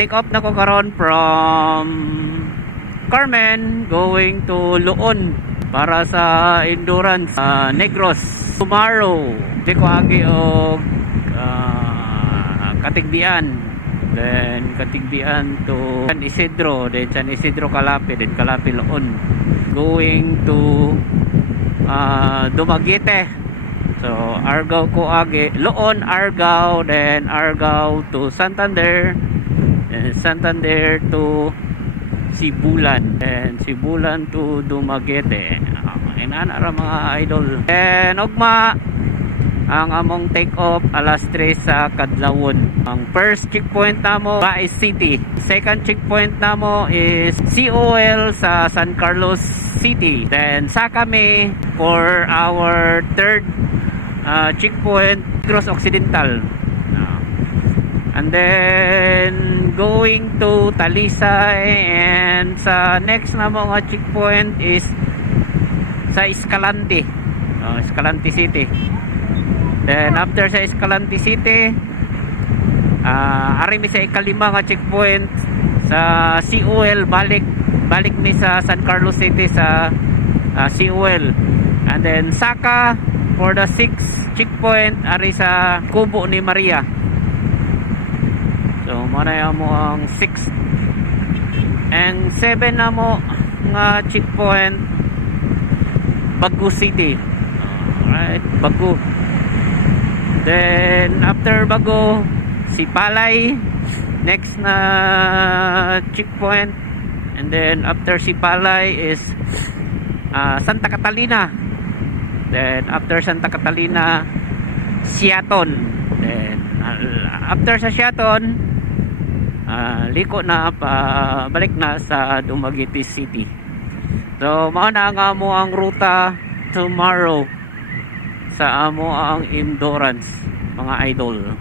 Take off na ko karon from Carmen going to Luon para sa endurance Negros tomorrow. Di ko agi og Katigbian, then Katigbian to San Isidro, then San Isidro Calape, then Calape Luon going to Dumaguete. So Argao ko agi, Luon, Argao, then Argao to Santander, and Santander to Sibulan, and Sibulan to Dumaguete. Inana mga idol. And ugma ang among take off alas 3 sa Kadlawon. Ang first checkpoint namo Baez City. Second checkpoint namo is COL sa San Carlos City. Then sa kami for our third checkpoint Negros Occidental. And then going to Talisay, and sa next na mga checkpoint is sa Escalante, Escalante City. Then after sa Escalante City, ari mi sa ikalima nga checkpoint sa COL, balik ni sa San Carlos City sa COL. And then Saka for the 6th checkpoint ari sa Kubo ni Maria. So manay mo ang 6th and 7 na mo nga checkpoint Bagu City. Alright, Bagu. Then after Bago, Sipalay next na checkpoint. And then after Sipalay is Santa Catalina. Then after Santa Catalina, Siaton. Then after sa Siaton, liko na balik na sa Dumaguete City. So mao na nga mo ang ruta tomorrow sa amo ang endurance mga idol.